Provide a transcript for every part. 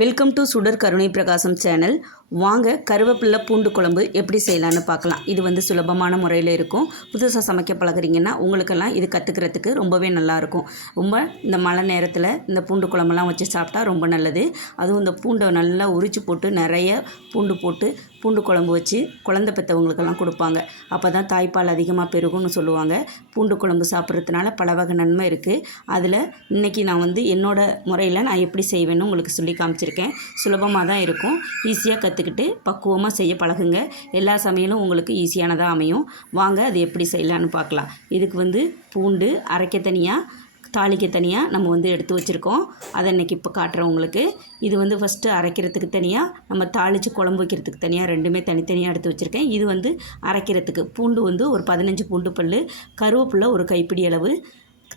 Welcome to சுடர் கருணை பிரகாசம் சேனல் வாங்க கருவேப்பிலை பூண்டு குழம்பு எப்படி செய்யலான்னு பார்க்கலாம். இது வந்து சுலபமான முறையில் இருக்கும். புதுசாக சமைக்க பழகுறீங்கன்னா உங்களுக்கெல்லாம் இது கற்றுக்கிறதுக்கு ரொம்பவே நல்லாயிருக்கும் ரொம்ப இந்த மழை நேரத்தில் இந்த பூண்டு குழம்பெல்லாம் வச்சு சாப்பிட்டா ரொம்ப நல்லது. அதுவும் இந்த பூண்டை நல்லா உரிச்சு போட்டு நிறைய பூண்டு போட்டு பூண்டு குழம்பு வச்சு குழந்தை பெற்றவங்களுக்கெல்லாம் கொடுப்பாங்க. அப்போ தான் தாய்ப்பால் அதிகமாக பெருகும்னு சொல்லுவாங்க. பூண்டு குழம்பு சாப்பிட்றதுனால பல வகை நன்மை இருக்குது அதில் இன்றைக்கி நான் வந்து என்னோடய முறையில் நான் எப்படி செய்வேன்னு உங்களுக்கு சொல்லி காமிச்சிருக்கேன். சுலபமாக தான் இருக்கும். ஈஸியாக கற்றுக்கிட்டு பக்குவமாக செய்ய பழகுங்க. எல்லா சமையலும் உங்களுக்கு ஈஸியானதாக அமையும். வாங்க அது எப்படி செய்யலான்னு பார்க்கலாம். இதுக்கு வந்து பூண்டு அரைக்க தனியாக தாளிக்க தனியாக நம்ம வந்து எடுத்து வச்சுருக்கோம். அதை இன்றைக்கி இப்போ காட்டுறேன் உங்களுக்கு. இது வந்து ஃபஸ்ட்டு அரைக்கிறதுக்கு தனியாக நம்ம தாளித்து குழம்பு வைக்கிறதுக்கு தனியாக ரெண்டுமே தனித்தனியாக எடுத்து வச்சுருக்கேன். இது வந்து அரைக்கிறதுக்கு பூண்டு வந்து ஒரு பதினஞ்சு பூண்டு பல் கருவேப்பிலை ஒரு கைப்பிடி அளவு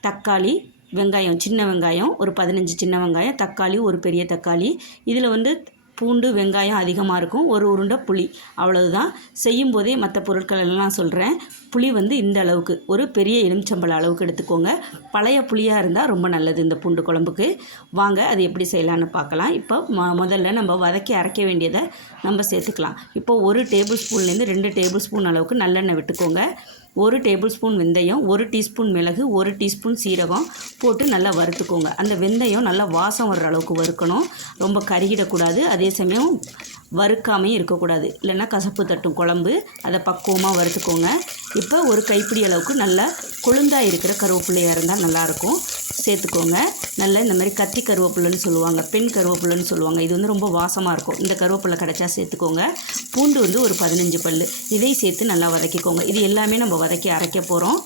தக்காளி வெங்காயம் சின்ன வெங்காயம் ஒரு பதினஞ்சு சின்ன வெங்காயம் தக்காளி ஒரு பெரிய தக்காளி. இதில் வந்து பூண்டு வெங்காயம் அதிகமாக இருக்கும். ஒரு உருண்டை புளி. அவ்வளவுதான். செய்யும் போதே மற்ற பொருட்கள் எல்லாம் சொல்கிறேன் புளி வந்து இந்த அளவுக்கு. ஒரு பெரிய எலுமிச்சம்பழம் அளவுக்கு எடுத்துக்கோங்க. பழைய புளியாக இருந்தால் ரொம்ப நல்லது இந்த பூண்டு குழம்புக்கு. வாங்க அது எப்படி செய்யலான்னு பார்க்கலாம். இப்போ ம முதல்ல நம்ம வதக்கி அரைக்க வேண்டியதை நம்ம சேர்த்துக்கலாம். இப்போ ஒரு டேபிள் ஸ்பூன்லேருந்து ரெண்டு டேபிள் ஸ்பூன் அளவுக்கு நல்லெண்ணெய் விட்டுக்கோங்க. ஒரு டேபிள் ஸ்பூன் வெந்தயம் ஒரு டீஸ்பூன் மிளகு ஒரு டீஸ்பூன் சீரகம் போட்டு நல்லா வறுத்துக்கோங்க. அந்த வெந்தயம் நல்லா வாசம் வர்ற அளவுக்கு வறுக்கணும். ரொம்ப கருகிடக்கூடாது. அதே சமயம் வறுக்காமையும் இருக்கக்கூடாது. இல்லைன்னா கசப்பு தட்டும் குழம்பு. அதை பக்குவமாக வறுத்துக்கோங்க. இப்போ ஒரு கைப்பிடி அளவுக்கு நல்லா கொழுந்தாக இருக்கிற கருவேப்பிள்ளையாக இருந்தால் நல்லாயிருக்கும். சேர்த்துக்கோங்க. நல்லா இந்த மாதிரி கத்தி கருவேப்பிலைன்னு சொல்லுவாங்க பெண் கருவேப்பிலைன்னு சொல்லுவாங்க. இது வந்து ரொம்ப வாசமாக இருக்கும். இந்த கருவேப்பிலை கிடைச்சா சேர்த்துக்கோங்க. பூண்டு வந்து ஒரு பதினஞ்சு பல் இதை சேர்த்து நல்லா வதக்கிக்கோங்க. இது எல்லாமே நம்ம வதக்கி அரைக்க போகிறோம்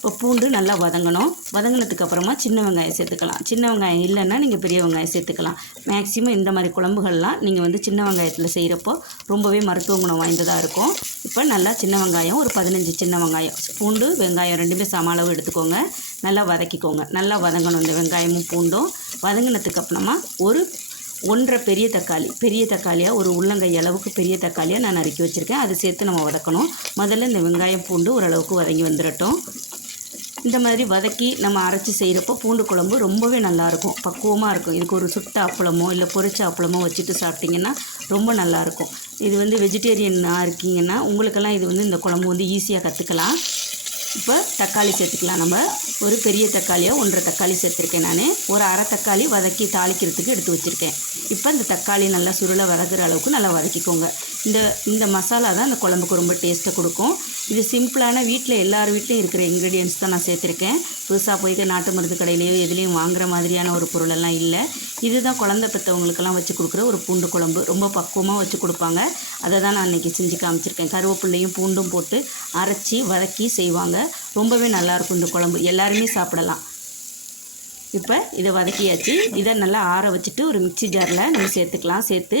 இப்போ பூண்டு நல்லா வதங்கணும். வதங்கினதுக்கு அப்புறமா சின்ன வெங்காயம் சேர்த்துக்கலாம். சின்ன வெங்காயம் இல்லைன்னா நீங்கள் பெரிய வெங்காயம் சேர்த்துக்கலாம். மேக்ஸிமம் இந்த மாதிரி குழம்புகள்லாம் நீங்கள் வந்து சின்ன வெங்காயத்தில் செய்கிறப்போ ரொம்பவே மருத்துவ குணம் வாய்ந்ததாக இருக்கும். இப்போ நல்லா சின்ன வெங்காயம் ஒரு பதினஞ்சு சின்ன வெங்காயம். பூண்டு வெங்காயம் ரெண்டுமே சம அளவு எடுத்துக்கோங்க. நல்லா வதக்கிக்கோங்க. நல்லா வதங்கணும் இந்த வெங்காயமும் பூண்டும். வதங்கினதுக்கு அப்புறமா ஒரு ஒன்றரை பெரிய தக்காளி. பெரிய தக்காளியாக ஒரு உள்ளங்கை அளவுக்கு பெரிய தக்காளியாக நான் நறுக்கி வச்சுருக்கேன். அதை சேர்த்து நம்ம வதக்கணும். முதல்ல இந்த வெங்காயம் பூண்டு ஓரளவுக்கு வதங்கி வந்துடட்டும் இந்த மாதிரி வதக்கி நம்ம அரைச்சி செய்கிறப்போ பூண்டு குழம்பு ரொம்பவே நல்லாயிருக்கும். பக்குவமாக இருக்கும். இதுக்கு ஒரு சுட்ட அப்பளமோ இல்லை பொரிச்ச அப்பளமோ வச்சுட்டு சாப்பிட்டிங்கன்னா ரொம்ப நல்லாயிருக்கும். இது வந்து வெஜிடேரியனாக இருக்கீங்கன்னா உங்களுக்கெல்லாம் இது வந்து இந்த குழம்பு வந்து ஈஸியாக கற்றுக்கலாம் இப்போ தக்காளி சேர்த்துக்கலாம் நம்ம. ஒரு பெரிய தக்காளியாக ஒன்றரை தக்காளி சேர்த்துருக்கேன் நான். ஒரு அரை தக்காளி வதக்கி தாளிக்கிறதுக்கு எடுத்து வச்சுருக்கேன். இப்போ இந்த தக்காளி நல்லா சுருளை வதக்குற அளவுக்கு நல்லா வதக்கிக்கோங்க. இந்த இந்த மசாலா தான் இந்த குழம்புக்கு ரொம்ப டேஸ்ட்டை கொடுக்கும். இது சிம்பிளான வீட்டில் எல்லார் வீட்லேயும் இருக்கிற இன்க்ரீடியன்ஸ் தான் நான் சேர்த்துருக்கேன். புதுசாக போய் நாட்டு மருந்து கடையிலையோ எதுலேயும் வாங்குற மாதிரியான ஒரு பொருளெல்லாம் இல்லை. இதுதான் குழந்த பெற்றவங்களுக்கெல்லாம் வச்சு கொடுக்குற ஒரு பூண்டு குழம்பு. ரொம்ப பக்குவமாக வச்சு கொடுப்பாங்க. அதை தான் நான் இன்றைக்கி செஞ்சு காமிச்சிருக்கேன். கருவேப்பிள்ளையும் பூண்டும் போட்டு அரைச்சி வதக்கி செய்வாங்க. ரொம்பவே நல்லாயிருக்கும் இந்த குழம்பு. எல்லாருமே சாப்பிடலாம். இப்போ இதை வதக்கியாச்சு. இதை நல்லா ஆற வச்சுட்டு ஒரு மிக்சி ஜாரில் நம்ம சேர்த்துக்கலாம். சேர்த்து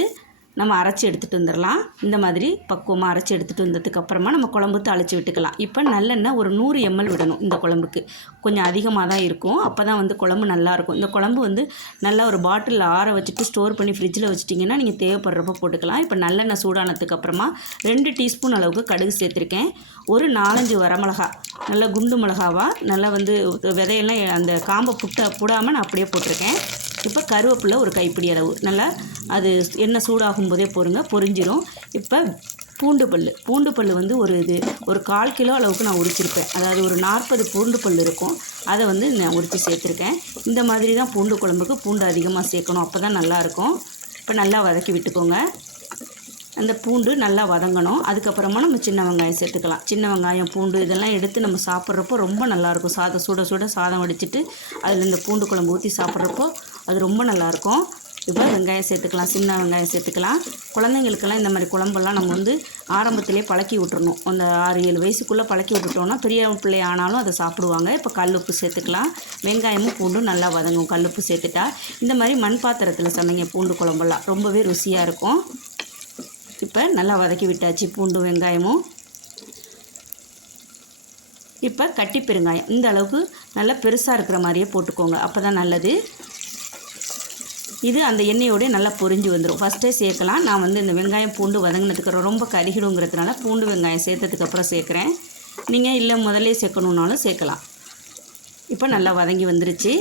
நம்ம அரைச்சி எடுத்துகிட்டு வந்துடலாம் இந்த மாதிரி பக்குவமாக அரைச்சி எடுத்துகிட்டு வந்ததுக்கப்புறமா நம்ம குழம்பு தாளித்து விட்டுக்கலாம். இப்போ நல்லெண்ணெய் ஒரு நூறு எம்எல் விடணும் இந்த குழம்புக்கு. கொஞ்சம் அதிகமாக தான் இருக்கும். அப்போ தான் வந்து குழம்பு நல்லாயிருக்கும் இந்த குழம்பு வந்து நல்லா ஒரு பாட்டிலில் ஆற வச்சுட்டு ஸ்டோர் பண்ணி ஃப்ரிட்ஜில் வச்சிட்டிங்கன்னா நீங்கள் தேவைப்படுறப்ப போட்டுக்கலாம். இப்போ நல்லெண்ணெய் சூடானதுக்கப்புறமா ரெண்டு டீஸ்பூன் அளவுக்கு கடுகு சேர்த்துருக்கேன். ஒரு நாலஞ்சு வரமிளகா நல்லா குண்டு மிளகாவாக நல்லா வந்து விதையெல்லாம் அந்த காம்பை புட்ட போடாமல் நான் அப்படியே போட்டிருக்கேன். இப்போ கருவேப்பிலை ஒரு கைப்பிடி அளவு. நல்லா அது எண்ணெய் சூடாகும் போதே பொறுங்க பொரிஞ்சிரும். இப்போ பூண்டு பல் பூண்டு பல் வந்து ஒரு இது ஒரு கால் கிலோ அளவுக்கு நான் உரிச்சிருப்பேன். அதாவது ஒரு நாற்பது பூண்டு பல் இருக்கும். அதை வந்து நான் உரித்து சேர்த்துருக்கேன். இந்த மாதிரி தான் பூண்டு குழம்புக்கு பூண்டு அதிகமாக சேர்க்கணும். அப்போ தான் நல்லாயிருக்கும். இப்போ நல்லா வதக்கி விட்டுக்கோங்க. அந்த பூண்டு நல்லா வதங்கணும். அதுக்கப்புறமா நம்ம சின்ன வெங்காயம் சேர்த்துக்கலாம். சின்ன வெங்காயம் பூண்டு இதெல்லாம் எடுத்து நம்ம சாப்பிட்றப்போ ரொம்ப நல்லாயிருக்கும். சாதம் சுட சுட சாதம் வடிச்சிட்டு அதில் இந்த பூண்டு குழம்பு ஊற்றி சாப்பிட்றப்போ அது ரொம்ப நல்லாயிருக்கும். இப்போ வெங்காயம் சேர்த்துக்கலாம் சின்ன வெங்காயம் சேர்த்துக்கலாம். குழந்தைங்களுக்கெல்லாம் இந்த மாதிரி குழம்பெல்லாம் நம்ம வந்து ஆரம்பத்திலே பழக்கி விட்டுறணும். அந்த ஆறு ஏழு வயசுக்குள்ளே பழக்கி விட்டுட்டோம்னா பெரிய பிள்ளை ஆனாலும் அதை சாப்பிடுவாங்க. இப்போ கல்லுப்பு சேர்த்துக்கலாம். வெங்காயமும் பூண்டும் நல்லா வதங்கும். கல்லுப்பு சேர்த்துட்டா இந்த மாதிரி மண் பாத்திரத்தில் சமைங்க பூண்டு குழம்பெல்லாம் ரொம்பவே ருசியாக இருக்கும். இப்போ நல்லா வதக்கி விட்டாச்சு பூண்டு வெங்காயமும். இப்போ கட்டி பெருங்காயம். இந்த அளவுக்கு நல்லா பெருசாக இருக்கிற மாதிரியே போட்டுக்கோங்க. அப்போ தான் நல்லது. இது அந்த எண்ணெயோடய நல்லா பொரிஞ்சு வந்துடும் ஃபஸ்ட்டே சேர்க்கலாம். நான் வந்து இந்த வெங்காயம் பூண்டு வதங்கினதுக்கு ரொம்ப கருகிடுங்கிறதுனால பூண்டு வெங்காயம் சேர்த்ததுக்கப்புறம் சேர்க்குறேன். நீங்கள் இல்லை முதல்ல சேர்க்கணுன்னாலும் சேர்க்கலாம். இப்போ நல்லா வதங்கி வந்துருச்சு.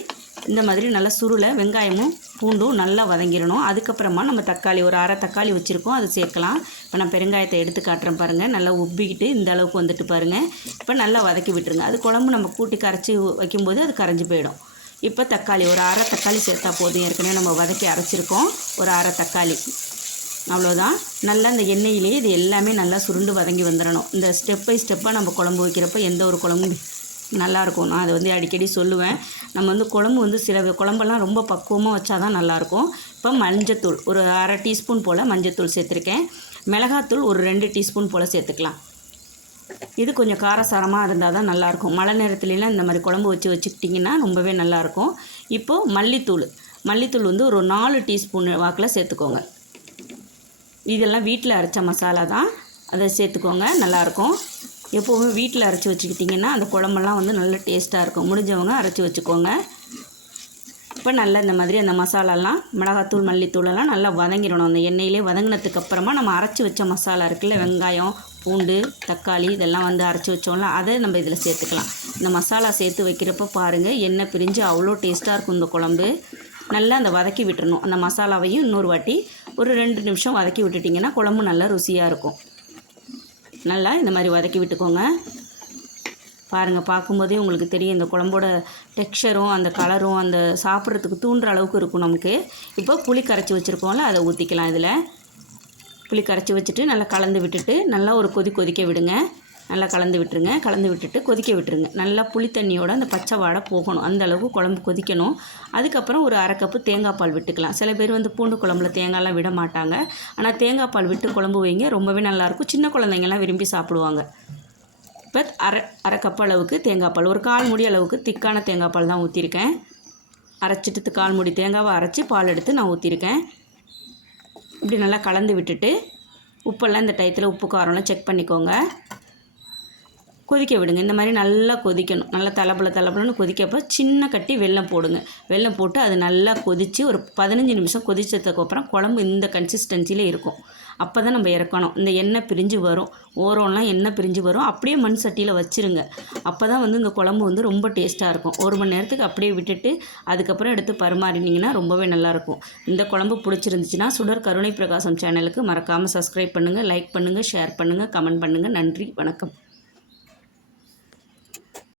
இந்த மாதிரி நல்லா சுருளை வெங்காயமும் பூண்டும் நல்லா வதங்கிடணும். அதுக்கப்புறமா நம்ம தக்காளி ஒரு அரை தக்காளி வச்சுருக்கோம். அது சேர்க்கலாம். இப்போ நான் பெருங்காயத்தை எடுத்து காட்டுறேன் பாருங்கள் நல்லா உப்பிக்கிட்டு இந்த அளவுக்கு வந்துட்டு பாருங்கள் இப்போ நல்லா வதக்கி விட்டுருங்க. அது குழம்பு நம்ம கூட்டி கரைச்சி வைக்கும்போது அது கரைஞ்சி போயிடும். இப்போ தக்காளி ஒரு அரை தக்காளி சேர்த்தா போதும். ஏற்கனவே நம்ம வதக்கி அரைச்சிருக்கோம். ஒரு அரை தக்காளி. அவ்வளோதான். நல்லா இந்த எண்ணெயிலேயே இது எல்லாமே நல்லா சுருண்டு வதங்கி வந்துடணும் இந்த ஸ்டெப் பை ஸ்டெப்பாக நம்ம குழம்பு வைக்கிறப்ப எந்த ஒரு குழம்பும் நல்லாயிருக்கும் நான் அதை வந்து அடிக்கடி சொல்லுவேன். நம்ம வந்து குழம்பு வந்து சில குழம்பெல்லாம் ரொம்ப பக்குவமாக வச்சா தான் நல்லாயிருக்கும். இப்போ மஞ்சத்தூள் ஒரு அரை டீஸ்பூன் போல் மஞ்சத்தூள் சேர்த்துருக்கேன். மிளகாத்தூள் ஒரு ரெண்டு டீஸ்பூன் போல் சேர்த்துக்கலாம். இது கொஞ்சம் காரசாரமாக இருந்தால் தான் நல்லாயிருக்கும். மழை நேரத்துலலாம் இந்த மாதிரி குழம்பு வச்சு வச்சுக்கிட்டிங்கன்னா ரொம்பவே நல்லாயிருக்கும். இப்போது மல்லித்தூள். மல்லித்தூள் வந்து ஒரு நாலு டீஸ்பூன் வாக்கில் சேர்த்துக்கோங்க. இதெல்லாம் வீட்டில் அரைச்ச மசாலா தான். அதை சேர்த்துக்கோங்க நல்லாயிருக்கும். எப்போவுமே வீட்டில் அரைச்சி வச்சுக்கிட்டிங்கன்னா அந்த குழம்பெல்லாம் வந்து நல்ல டேஸ்ட்டாக இருக்கும். முடிஞ்சவங்க அரைச்சி வச்சுக்கோங்க. இப்போ நல்லா இந்த மாதிரி அந்த மசாலாலாம் மிளகாத்தூள் மல்லித்தூளெல்லாம் நல்லா வதங்கிடணும். அந்த எண்ணெயிலே வதங்கினதுக்கப்புறமா நம்ம அரைச்சி வச்ச மசாலா இருக்குல்ல வெங்காயம் பூண்டு தக்காளி இதெல்லாம் வந்து அரைச்சி வச்சோம்ல அதை நம்ம இதில் சேர்த்துக்கலாம். இந்த மசாலா சேர்த்து வைக்கிறப்ப பாருங்கள் எண்ணெய் பிரிஞ்சு அவ்வளோ டேஸ்ட்டாக இருக்கும் இந்த குழம்பு. நல்லா அந்த வதக்கி விட்டுறணும். அந்த மசாலாவையும் இன்னொரு வாட்டி ஒரு ரெண்டு நிமிஷம் வதக்கி விட்டுட்டிங்கன்னா குழம்பு நல்லா ருசியாக இருக்கும். நல்லா இந்த மாதிரி வதக்கி விட்டுக்கோங்க. பாருங்கள் பார்க்கும்போதே உங்களுக்கு தெரியும் இந்த குழம்போட டெக்ஸ்சரும் அந்த கலரும் அந்த சாப்பிட்றதுக்கு தூண்டுற அளவுக்கு இருக்கும் நமக்கு. இப்போ புளி கரைச்சி வச்சுருக்கோம்ல அதை ஊற்றிக்கலாம் இதில். புளி கரைச்சி வச்சுட்டு நல்லா கலந்து விட்டுட்டு நல்லா ஒரு கொதி கொதிக்க விடுங்க. நல்லா கலந்து விட்டுருங்க. கலந்து விட்டுட்டு கொதிக்க விட்டுருங்க. நல்லா புளி தண்ணியோட அந்த பச்சை வாடை போகணும். அந்த அளவுக்கு குழம்பு கொதிக்கணும். அதுக்கப்புறம் ஒரு அரை கப்பு தேங்காய் பால் விட்டுக்கலாம். சில பேர் வந்து பூண்டு குழம்புல தேங்காய்லாம் விட மாட்டாங்க. ஆனால் தேங்காய் பால் விட்டு குழம்பு வைங்க ரொம்பவே நல்லாயிருக்கும் சின்ன குழந்தைங்கள்லாம் விரும்பி சாப்பிடுவாங்க. இப்போ அரை அரை கப் அளவுக்கு தேங்காய் பால். ஒரு கால் முடி அளவுக்கு திக்கான தேங்காய் பால் தான் ஊற்றிருக்கேன் அரைச்சிட்டு கால் முடி தேங்காவை அரைச்சி பால் எடுத்து நான் ஊற்றிருக்கேன் இப்படி நல்லா கலந்து விட்டுட்டு உப்பெல்லாம் இந்த டயத்தில் உப்பு காரம்லாம் செக் பண்ணிக்கோங்க. கொதிக்க விடுங்க. இந்த மாதிரி நல்லா கொதிக்கணும். நல்லா தலப்பல தலப்பலன்னு கொதிக்கப்போ சின்ன கட்டி வெல்லம் போடுங்க. வெல்லம் போட்டு அது நல்லா கொதித்து ஒரு பதினஞ்சு நிமிஷம் கொதிச்சதுக்கப்புறம் குழம்பு இந்த கன்சிஸ்டன்சியில் இருக்கும். அப்போ தான் நம்ம இறக்கணும். இந்த எண்ணெய் பிரிஞ்சு வரும். ஓரம்லாம் எண்ணெய் பிரிஞ்சு வரும். அப்படியே மண் சட்டியில் வச்சுருங்க. அப்போ தான் வந்து இந்த குழம்பு வந்து ரொம்ப டேஸ்ட்டாக இருக்கும். ஒரு மணி நேரத்துக்கு அப்படியே விட்டுட்டு அதுக்கப்புறம் எடுத்து பரிமாறினீங்கன்னா ரொம்பவே நல்லாயிருக்கும் இந்த குழம்பு பிடிச்சிருந்துச்சுன்னா சுடர் கருணை பிரகாசம் சேனலுக்கு மறக்காமல் சப்ஸ்கிரைப் பண்ணுங்கள் லைக் பண்ணுங்கள் ஷேர் பண்ணுங்கள் கமெண்ட் பண்ணுங்கள் நன்றி வணக்கம்.